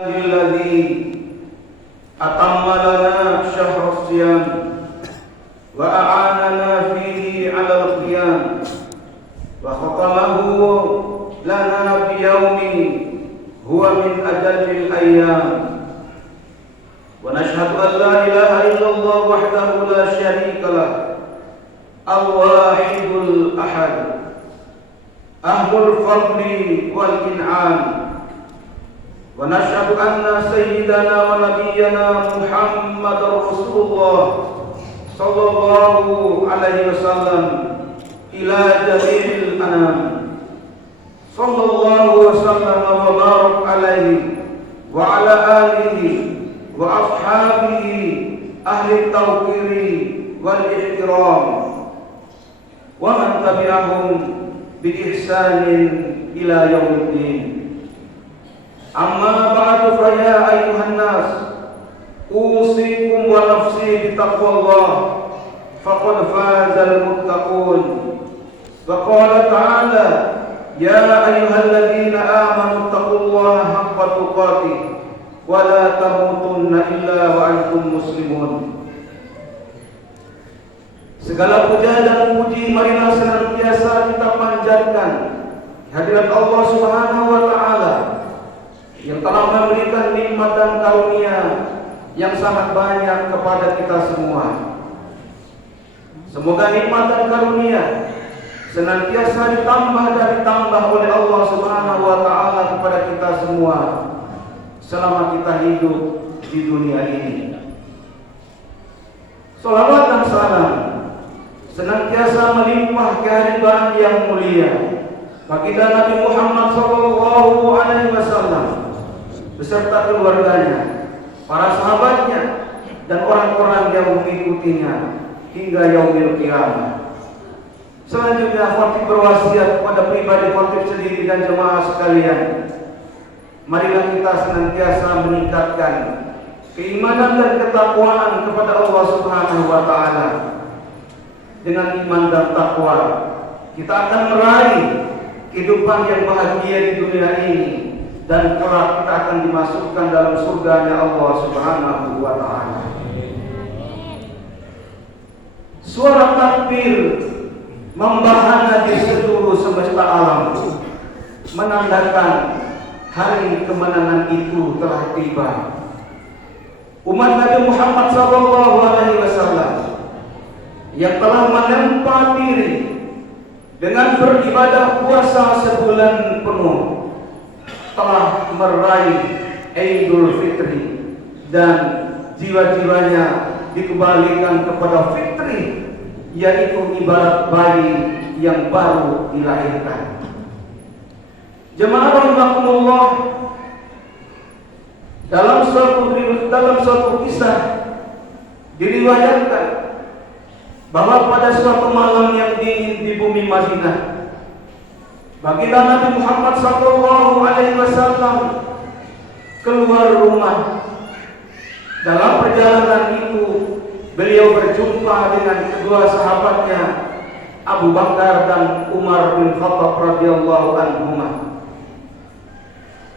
الذي أتم لنا شهر الصيام وأعاننا فيه على القيام وختمه لنا بيوم هو من أجل الأيام ونشهد أن لا إله إلا الله وحده لا شريك له الواحد الأحد أهل الفضل والإنعام ونشهد أن سيدنا ونبينا محمد رسول الله صلى الله عليه وسلم إلى جميع الأنام صلى الله وسلم وبارك عليه وعلى آله وأصحابه أهل التوقير والاحترام ومن تبعهم بإحسان إلى يوم الدين. أما بعد فيا أيها الناس أوصيكم ونفسي بتقوى الله فقد فاز المتقون. وقال تعالى يا أيها الذين آمنوا اتقوا الله حق تقاته ولا تموتن إلا وأنتم مسلمون. Segala puja dan puji marilah senantiasa kita panjatkan hadirat Allah Subhanahu wa taala yang telah memberikan nikmat dan karunia yang sangat banyak kepada kita semua. Semoga nikmat dan karunia senantiasa ditambah dan ditambah oleh Allah Subhanahu wa taala kepada kita semua selama kita hidup di dunia ini. Salawat dan salam senantiasa melimpah kehadiran yang mulia baginda Nabi Muhammad sallallahu alaihi wasallam beserta keluarganya, para sahabatnya, dan orang-orang yang mengikutinya hingga yaumil qiyamah. Selanjutnya khatib berwasiat kepada pribadi khatib sendiri dan jemaah sekalian, marilah kita senantiasa meningkatkan keimanan dan ketakwaan kepada Allah Subhanahu wa taala. Dengan iman dan takwa kita akan meraih kehidupan yang bahagia di dunia ini dan kelak kita akan dimasukkan dalam surganya Allah Subhanahu wa taala. Suara takbir membahana di seluruh semesta alam menandakan hari kemenangan itu telah tiba. Umat Nabi Muhammad sallallahu alaihi wasallam yang telah menempa diri dengan beribadah puasa sebulan penuh telah meraih Idul Fitri dan jiwa-jiwanya dikembalikan kepada fitri, yaitu ibarat bayi yang baru dilahirkan. Jemaah rahimakumullah, dalam suatu kisah diriwayatkan bahwa pada suatu malam yang dingin di bumi Madinah, baginda Nabi Muhammad sallallahu alaihi wasallam keluar rumah. Dalam perjalanan itu beliau berjumpa dengan kedua sahabatnya Abu Bakar dan Umar bin Khattab radhiyallahu anhuma.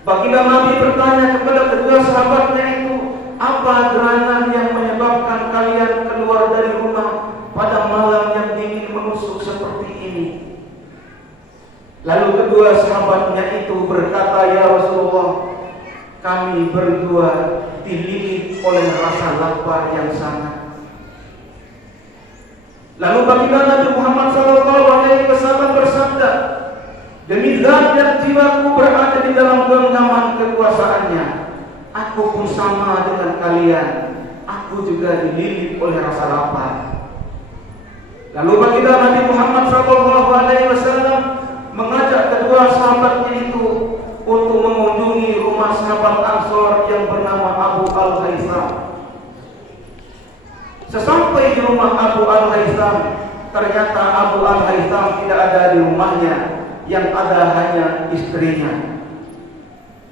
Baginda Nabi bertanya kepada kedua sahabatnya itu, apa gerangan yang menyebabkan kalian keluar dari rumah pada malam yang dingin menusuk seperti ini? Lalu kedua sahabatnya itu berkata, ya Rasulullah, kami berdua dililit oleh rasa lapar yang sangat. Lalu baginda Nabi Muhammad SAW bersabda, demi zat yang jiwaku berada di dalam genggaman kekuasaannya, aku pun sama dengan kalian, aku juga dililit oleh rasa lapar. Lalu baginda Nabi Muhammad SAW mengajak kedua sahabatnya itu untuk mengunjungi rumah sahabat Ansor yang bernama Abu Al-Haytham. Sesampai di rumah Abu Al-Haytham, ternyata Abu Al-Haytham tidak ada di rumahnya, yang ada hanya istrinya.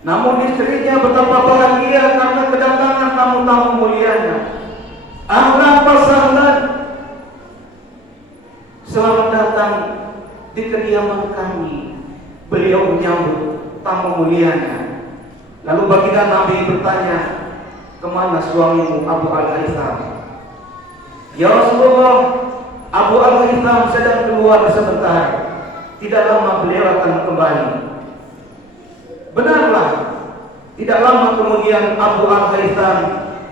Namun istrinya betapa bahagia karena kedatangan tamu-tamu mulianya. Ahlan wa sahlan, selamat datang di kediaman kami. Beliau menyambut tamu mulianya. Lalu baginda Nabi bertanya, kemana suamimu Abu Al-Haytham? Ya Rasulullah, Abu Al-Haytham sedang keluar sebentar, tidak lama beliau akan kembali. Benarlah, tidak lama kemudian Abu Al-Haytham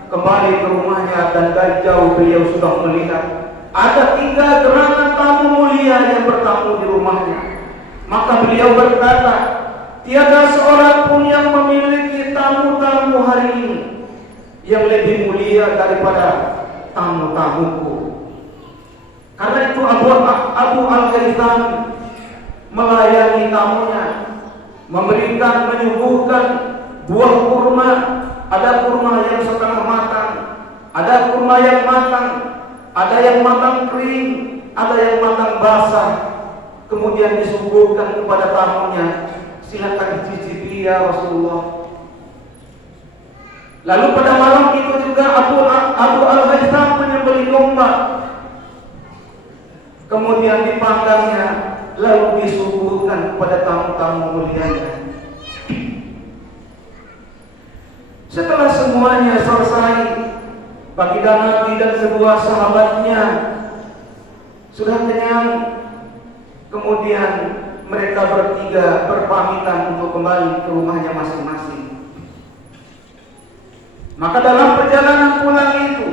kembali ke rumahnya, dan dari jauh beliau sudah melihat ada 3 gerangan tamu mulia yang bertamu di rumahnya. Maka beliau berkata, tiada seorang pun yang memiliki tamu-tamu hari ini yang lebih mulia daripada tamu-tamuku. Karena itu Abu Al-Haytham melayani tamunya, menyuguhkan buah kurma. Ada kurma yang setengah matang, ada kurma yang matang, ada yang matang kering, ada yang matang basah. Kemudian disuguhkan kepada tamunya, silakan dicicipi ya Rasulullah. Lalu pada malam itu juga Abu Al-Haytham menyembelih domba, kemudian dipanggangnya, lalu disuguhkan kepada tamu-tamu mulianya. Setelah semuanya selesai, baginda Nabi dan kedua sahabatnya sudah kenyang. Kemudian mereka bertiga berpamitan untuk kembali ke rumahnya masing-masing. Maka dalam perjalanan pulang itu,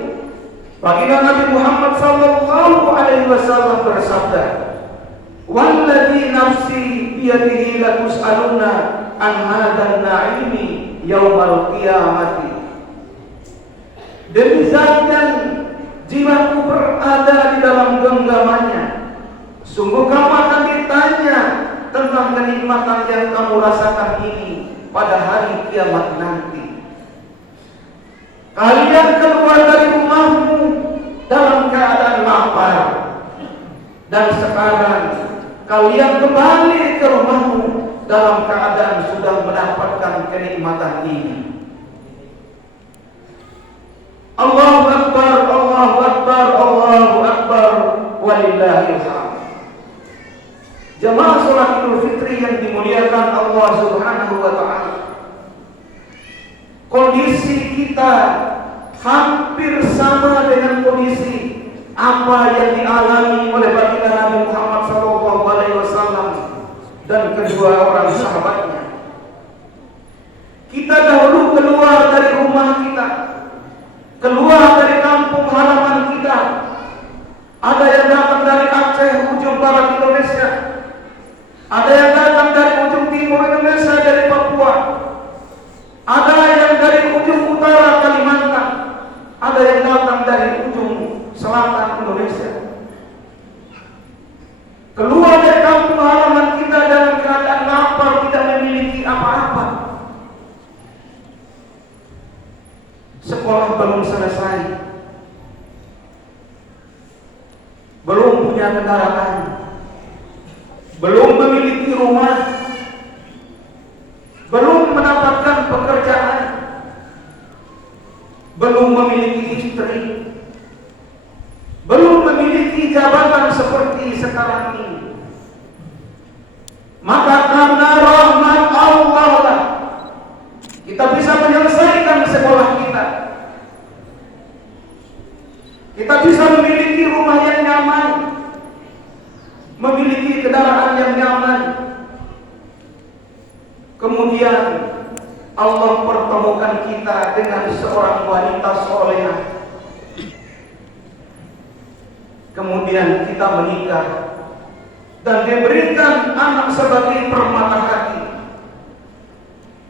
baginda Nabi Muhammad SAW bersabda, "Walladzi nafsi biyadihi latus'aluna an hadzal na'imi yaumal qiyamati." Demi zat yang jiwaku berada di dalam genggamannya, sungguh kamu akan ditanya tentang kenikmatan yang kamu rasakan ini pada hari kiamat nanti. Kalian keluar dari rumahmu dalam keadaan lapar, dan sekarang kalian kembali ke rumahmu dalam keadaan sudah mendapatkan kenikmatan ini. Allahu Akbar, Allahu Akbar, Allahu Akbar, walillahil hamd. Jemaah salat Idul Fitri yang dimuliakan Allah Subhanahu wa taala, kondisi kita hampir sama dengan kondisi apa yang dialami oleh baginda Nabi Muhammad SAW dan kedua orang sahabatnya. Kita dahulu keluar dari rumah kita, keluar dari kampung halaman kita. Ada yang datang dari Aceh ujung barat Indonesia, ada yang datang dari ujung timur Indonesia, dari Papua, ada yang dari ujung utara Kalimantan, ada yang datang dari ujung selatan Indonesia. Keluar dari kampung halaman kita dalam keadaan lapar, tidak memiliki apa-apa. Sekolah belum selesai, belum punya kendaraan, belum memiliki rumah, belum mendapatkan pekerjaan, belum memiliki istri, belum memiliki jabatan seperti sekarang ini. Maka karena rahmat Allah lah kita bisa menyelesaikan sekolah kita. Kita bisa memiliki rumah yang nyaman, memiliki kendaraan yang nyaman. Kemudian Allah pertemukan kita dengan seorang wanita solehah. Kemudian kita menikah dan diberikan anak sebagai permata hati.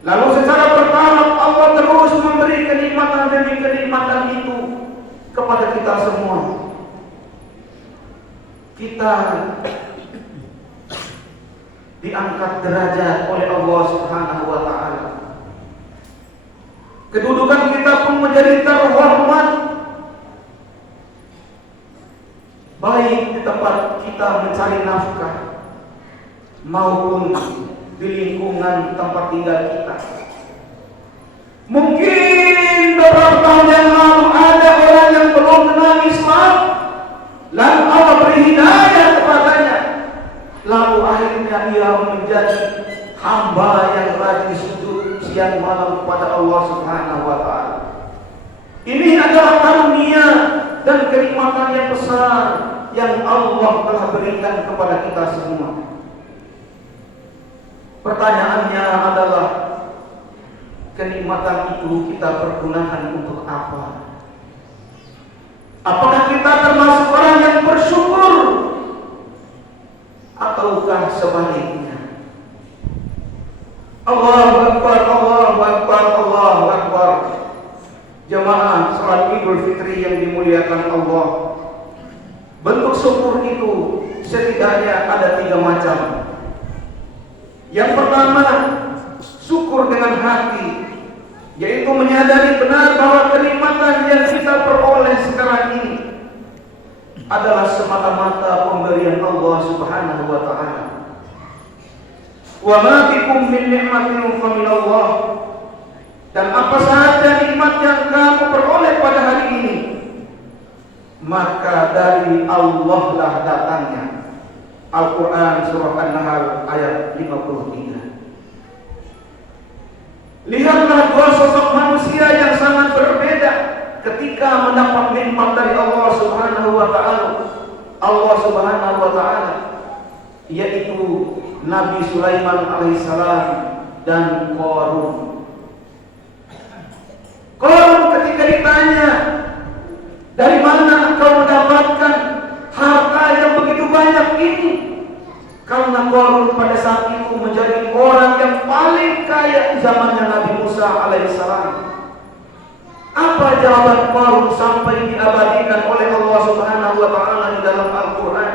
Lalu secara bertahap Allah terus memberi kenikmatan demi kenikmatan itu kepada kita semua. Kita diangkat derajat oleh Allah Subhanahu wa taala. Kedudukan kita pun menjadi terhormat, baik di tempat kita mencari nafkah maupun di lingkungan tempat tinggal kita. Mungkin beberapa tahun yang lalu ada orang yang belum kenal Islam, lalu Allah beri hidayah kepadanya, lalu akhirnya ia menjadi hamba yang rajin sujud siang malam Subhanahu wa taala. Ini adalah karunia dan kenikmatan yang besar yang Allah telah berikan kepada kita semua. Pertanyaannya adalah, kenikmatan itu kita pergunakan untuk apa? Apakah kita termasuk orang yang bersyukur ataukah sebaliknya? Allahu Akbar, Allahu Akbar, Allahu Akbar. Jamaah salat Idul Fitri yang dimuliakan Allah, bentuk syukur itu setidaknya ada 3 macam. Yang pertama, syukur dengan hati, yaitu menyadari benar bahwa kenikmatan yang kita peroleh sekarang ini adalah semata-mata pemberian Allah Subhanahu wa taala. Wa ma bikum min ni'matin fa min Allah. Dan apa saja nikmat yang kamu peroleh pada hari ini, maka dari Allah lah datangnya. Al-Quran surah An-Nahl ayat 53. Lihatlah 2 sosok manusia yang sangat berbeda ketika mendapat nikmat dari Allah Subhanahu wa taala. Allah Subhanahu wa taala, yaitu Nabi Sulaiman alaihissalam dan Qarun. Qarun ketika ditanya, dari mana engkau mendapatkan harta yang begitu banyak ini? Karena Qarun pada saat itu menjadi orang yang paling kaya di zamannya Nabi Musa alaihissalam. Apa jawaban Qarun sampai diabadikan oleh Allah Subhanahu wa taala di dalam Al-Qur'an?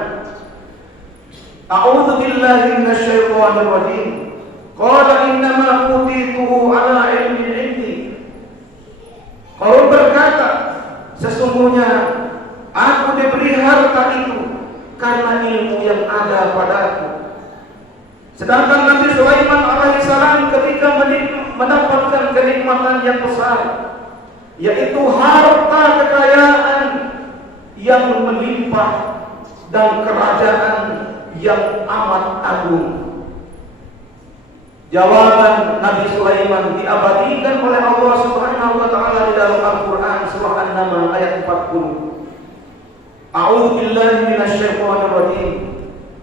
A'udzu billahi minasyaitonir rajim. Qala innama utituhu ala ilmin 'indi. Qarun berkata, sesungguhnya aku diberi harta itu karena ilmu yang ada padaku. Sedangkan Nabi Sulaiman alaihissalam ketika mendapatkan kenikmatan yang besar, yaitu harta kekayaan yang melimpah dan kerajaan yang amat agung. Jawaban Nabi Sulaiman diabadikan oleh Allah Subhanahu wa taala di dalam Al-Qur'an surah An-Naml ayat 40. A'udzu billahi minasyaitonir rajim.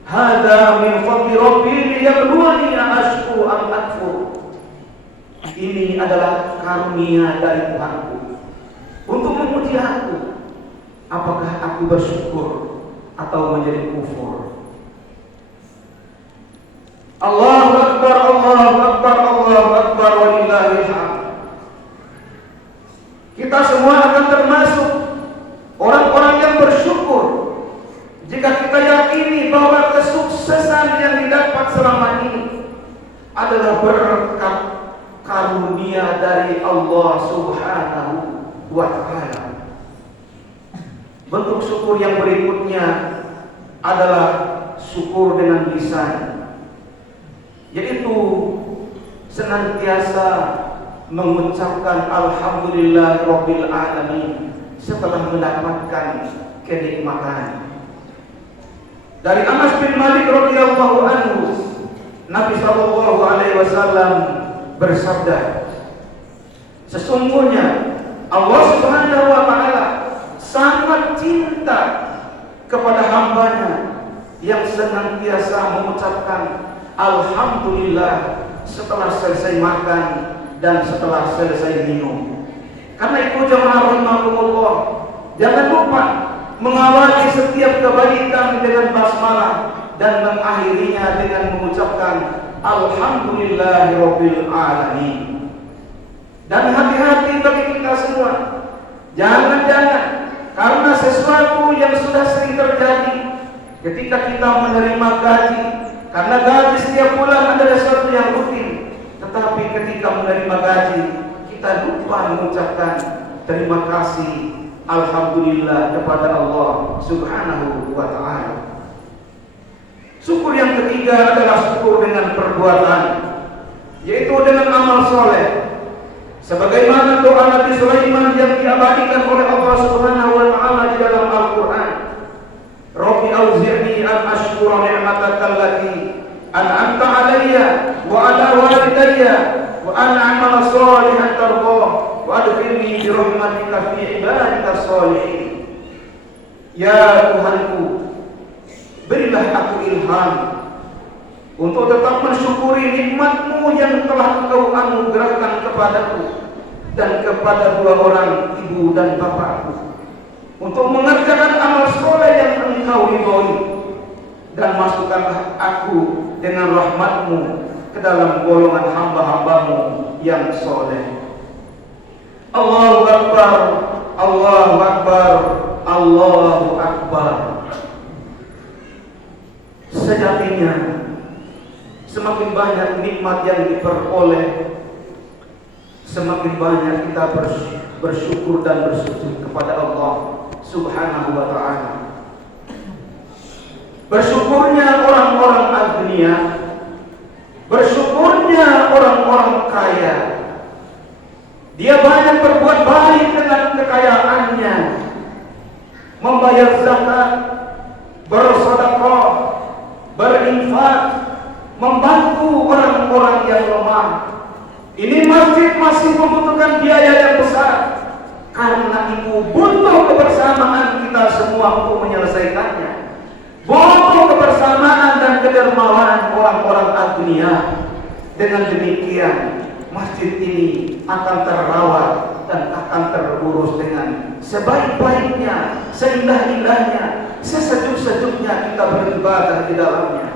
Hadza min fadli rabbi liyabluwani ashkuru am akfur. Ini adalah karunia dari Tuhanku untuk menguji aku, apakah aku bersyukur atau menjadi kufur. Allahu Akbar, Allahu Akbar, Allahu Akbar, walillahil hamd. Kita semua akan termasuk orang-orang yang bersyukur jika kita yakini bahwa kesuksesan yang didapat selama ini adalah berkat karunia dari Allah Subhanahu wa taala. Bentuk syukur yang berikutnya adalah syukur dengan lisan, yaitu senantiasa mengucapkan alhamdulillahirabbil alamin setelah mendapatkan kenikmatan. Dari Anas bin Malik radhiyallahu anhu, Nabi sallallahu alaihi wasallam bersabda, sesungguhnya Allah Subhanahu wa taala sangat cinta kepada hambanya yang senantiasa mengucapkan alhamdulillah setelah selesai makan dan setelah selesai minum. Karena itu jemaah rahimakumullah, jangan lupa mengawali setiap kebaikan dengan basmalah dan mengakhirinya dengan mengucapkan alhamdulillahirabbil alamin. Dan hati-hati bagi kita semua, jangan-jangan karena sesuatu yang sudah sering terjadi ketika kita menerima gaji, karena gaji setiap bulan adalah sesuatu yang rutin, tetapi ketika menerima gaji kita lupa mengucapkan terima kasih alhamdulillah kepada Allah Subhanahu wa ta'ala. Syukur yang ketiga adalah syukur dengan perbuatan, yaitu dengan amal soleh. Sebagaimana doa Nabi Sulaiman yang diabadikan oleh Allah Subhanahu wa ta'ala di dalam Al-Quran, Rabbi auzi'ni an ashkura ni'mataka allati an'amta alayya wa ala walidayya wa an amal sholihan tardah wa adkhilni bi rahmatika fi ibadika sholihin. Ya Tuhanku, berilah aku ilham untuk tetap mensyukuri nikmat-Mu yang telah Engkau anugerahkan kepadaku dan kepada dua orang ibu dan bapakku, untuk mengerjakan amal soleh yang Engkau ridhoi, dan masukkanlah aku dengan rahmat-Mu ke dalam golongan hamba-hamba-Mu yang soleh. Allahu Akbar, Allahu Akbar, Allahu Akbar. Sejatinya semakin banyak nikmat yang diperoleh, semakin banyak kita bersyukur dan bersujud kepada Allah Subhanahu wa ta'ala. Bersyukurnya orang-orang agnia, bersyukurnya orang-orang kaya. Dia banyak berbuat baik dengan kekayaannya, membayar zakat, bersedekah, berinfak, membantu orang-orang yang lemah. Ini masjid masih membutuhkan biaya yang besar, karena itu butuh kebersamaan kita semua untuk menyelesaikannya. Butuh kebersamaan dan kedermawanan orang-orang agnia. Dengan demikian masjid ini akan terawat dan akan terurus dengan sebaik-baiknya, seindah-indahnya, sesejuk-sejuknya kita beribadah di dalamnya.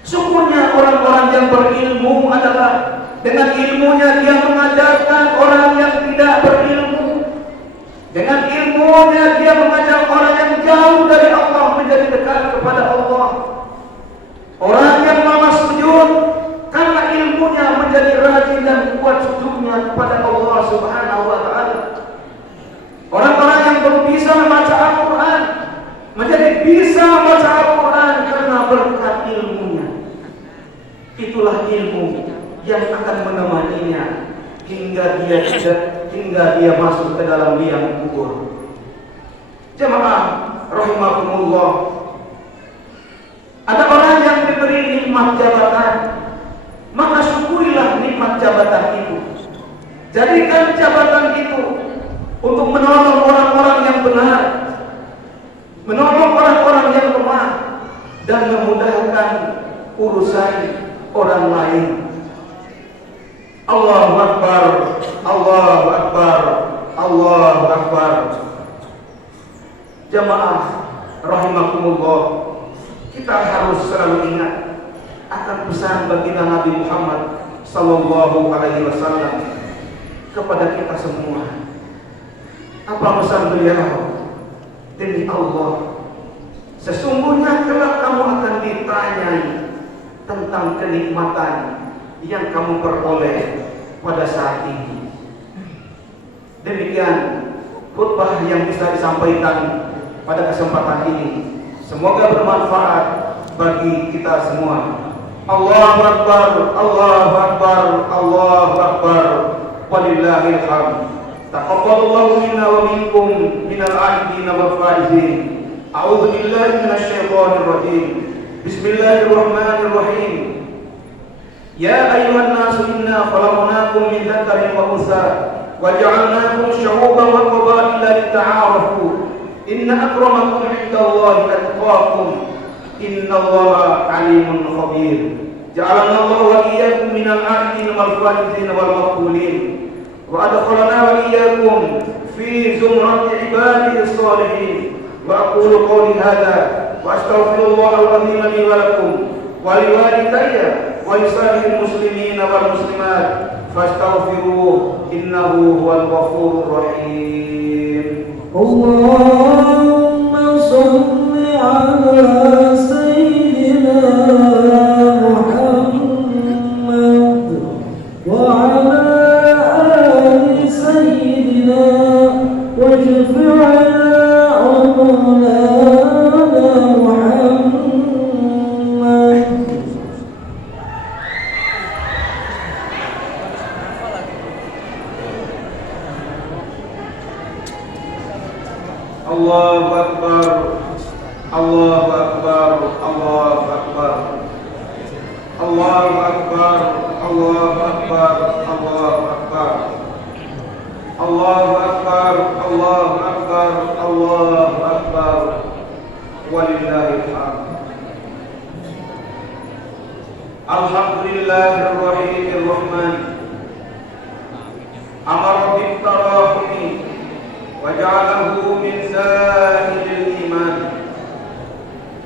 Syukurnya orang-orang yang berilmu adalah dengan ilmunya dia mengajarkan orang yang tidak berilmu. Dengan ilmunya dia mengajar orang yang jauh dari Allah menjadi dekat kepada Allah. Orang yang malas sujud karena ilmunya menjadi rajin dan kuat sujudnya kepada Allah Subhanahu wa ta'ala. Orang-orang yang belum bisa membaca Al-Quran menjadi bisa membaca Al-Quran karena berkat ilmunya. Itulah ilmu yang akan menemaninya hingga dia masuk ke dalam liang kubur. Jemaah rahimakumullah, ada orang yang diberi nikmat jabatan, maka syukurilah nikmat jabatan itu. Jadikan jabatan itu untuk menolong orang-orang yang benar, menolong orang-orang yang lemah, dan memudahkan urusan orang lain. Allahu Akbar, Allahu Akbar, Allahu Akbar. Jamaah rahimakumullah, kita harus selalu ingat akan pesan baginda Nabi Muhammad sallallahu alaihi wasallam kepada kita semua. Apa pesan beliau? Demi Allah, sesungguhnya kelak kamu akan ditanyai tentang kenikmatan yang kamu peroleh pada saat ini. Demikian khutbah yang bisa disampaikan pada kesempatan ini. Semoga bermanfaat bagi kita semua. Allahu Akbar, Allahu Akbar, Allahu Akbar. Walillahil hamd. Taqabbalallahu minna wa minkum minal a'idin wal faizin. A'udzu billahi minasy syaithanir rajim. Bismillahirrahmanirrahim. Ya ayyuhan nasu inna khalaqnakum min dzakarin wa untha wa ja'alnakum syu'uban wa qabaila lita'arafu. Inna akramakum 'indallahi atqakum. Innallaha 'alimun khabir. Ja'alana Allahu wa iyyakum minal 'abidin wal faizin wal maqbulin. Wa adkhalana wa iyyakum fi zumrati 'ibadihi shalihin. Wa aqulu qawli hadha wa astaghfirullaha al-'azim li wa lakum wa liwalidayya wa lisa'iril muslimina wal muslimat fastaghfiruhu innahu huwal ghafurur rahim. Allahumma shalli ala sayyidina Muhammad wa ala ali sayyidina wa shafi'ina Allahu Akbar, Allahu Akbar, Allahu Akbar, Allahu Akbar, Allahu Akbar, Allahu Akbar. Allahu Akbar, Allahu Akbar, Allahu Akbar. Walillahil hamd. Alhamdulillahirrahmanirrahim. Amara bit tarahumi wa ja'alahu min sa'ilil iman.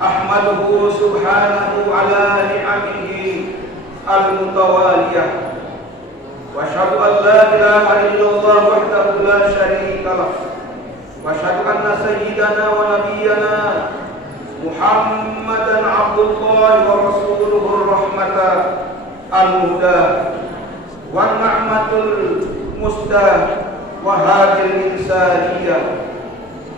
Ahmaduhu subhanahu ala ni'amihi al-mutawaliyah. Wa asyhadu an la ilaha illallah wahdahu la syarika lah. Wa asyhadu anna sayyidana wa nabiyyana Muhammadan abdullah wa rasuluhur rahmatan al-muhdah wa ni'matul musdah wa hadil insaniyah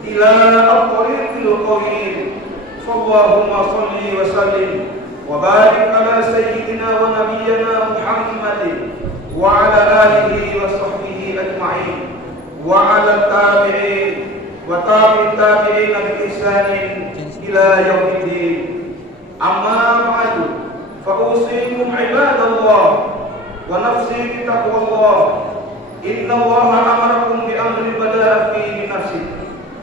ila at-tariqil qawim. Allahumma salli wa sallim wa barik ala sayyidina wa nabiyyina Muhammadin wa ala alihi wa sahbihi ajma'in wa ala tabi'in wa tabi'in bi ihsanin ila yaumiddin. Amma ba'du, fa usikum ibadallah wa nafsi bi taqwallah. Inna Allaha amarakum bi amri bada'a fi bi nafsihi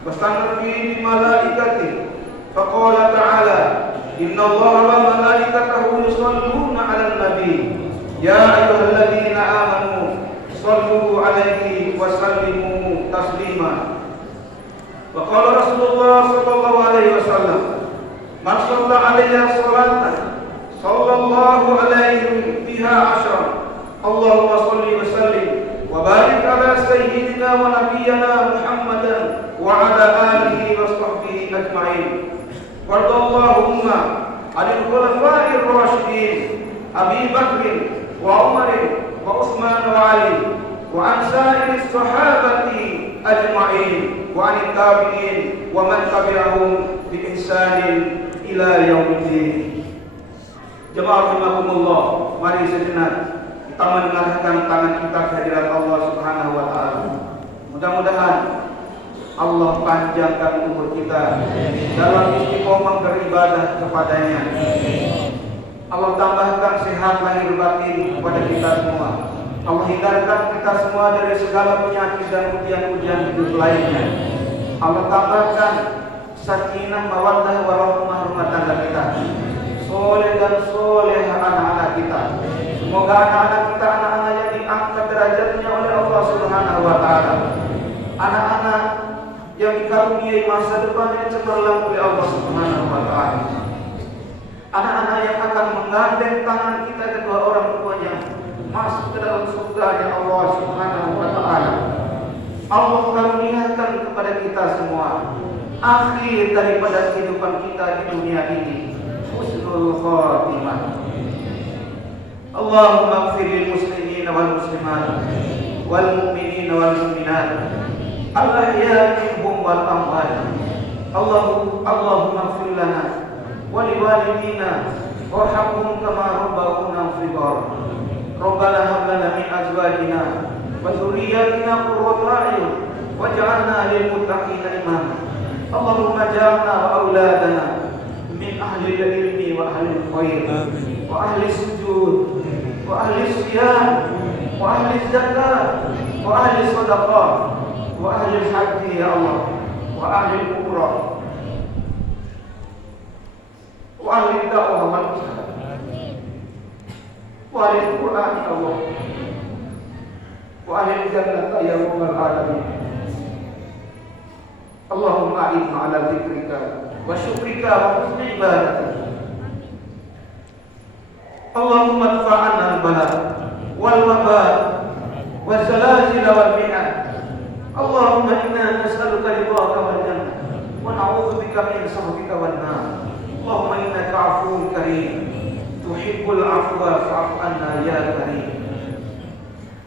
wastanna fi bi malaikatihi. Faqala ta'ala, inna Allaha wa malaikatahu yusalluna 'alan nabi ya ayyuhalladzina amanu sallu 'alaihi wa sallimu taslima. Wa qala Rasulullah sallallahu alaihi wasallam, man shalla 'alayya salatan sallallahu alaihi biha 'ashra. Allahumma salli wa sallim wa barik ala sayyidina wa nabiyyina Muhammadan wa ala alihi wa sahbihi ajma'in. Wardallahumma 'anil khulafa'ir rasyidin Abi Bakr wa Umar wa Utsman wa Ali wa an sa'iris sahabati ajma'in wa 'anil tabi'in wa man tabi'ahum bi ihsanin ila yaumiddin. Jemaah rahimakumullah, mari sejenak kita mendengarkan tangan kita kehadirat Allah Subhanahu wa taala. Mudah-mudahan Allah panjangkan umur kita dalam istiqomah beribadah kepadanya. Allah tambahkan sehat lahir batin kepada kita semua. Allah hindarkan kita semua dari segala penyakit dan ujian-ujian hidup lainnya. Allah tambahkan sakinah mawaddah warahmah rumah tangga kita. Soleh dan soleh anak-anak kita. Semoga anak-anak kita anak-anak yang diangkat derajatnya oleh Allah Subhanahu wa taala. Anak-anak yang dikaruniai masa depan yang cemerlang oleh Allah Subhanahu wa taala. Anak-anak yang akan menggandeng tangan kita kedua orang tuanya masuk ke dalam surga-Nya Allah Subhanahu wa taala. Allah karuniakan kepada kita semua akhir daripada kehidupan kita di dunia ini husnul khatimah. Allahumma ighfir lil muslimin wal muslimat wal mu'minin wal mu'minat al-ahya'i minhum wal amwat. Allahumma ighfir lana wa liwalidina warhamhum kama rabbawna shighara. Rabbana hab lana min azwajina wa dhurriyyatina qurrata a'yun waj'alna lil muttaqina imama. Allahumma ja'alna wa auladana min ahli al-ilmi wa ahli al-khair wa ahli sujud wa ahli siyam wa ahli zakat wa ahli sadaqah wa ahli haji ya Allah wa ahli umrah wa ahli dakwah wal jihad wa ahli Quran ya Allah wa ahli jannah ya rabbal alamin. Allahumma a'inna ala dzikrika wa syukrika wa husni ibadatik. Allahumma adfa'anna al-bala wal waba wal zalazil wal mi'an. Allahumma inna nas'aluka ridhaka wal jannah wa na'udzu bika min sakhatika wan nar. Allahumma innaka 'afuwwun karim tuhibbul 'afwa fa'fu 'anna ya karim.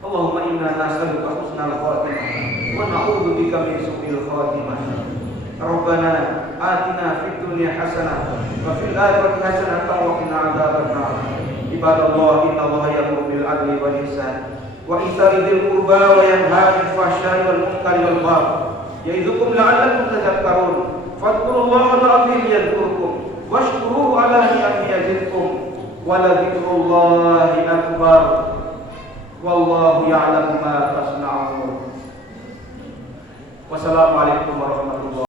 Allahumma inna nas'aluka husnal khatimah wa na'udzu bika min su'il khatimah. Rabbana atina fid dunya hasanah wa fil akhirati hasanah wa qina adzaban nar. Ibadallah, innallaha ya'muru bil 'adli wal ihsan wa ita'i dzil qurba wa yanha 'anil fahsya'i wal munkari wal baghi ya'idukum la'allakum tadhakkarun. Fadhkurullaha al-'azim yadhkurkum washkuruhu 'ala ni'amihi yazidkum Waladzikrullahi akbar. Wallahu ya'lamu ma tasna'un. Wassalamualaikum warahmatullahi wabarakatuh.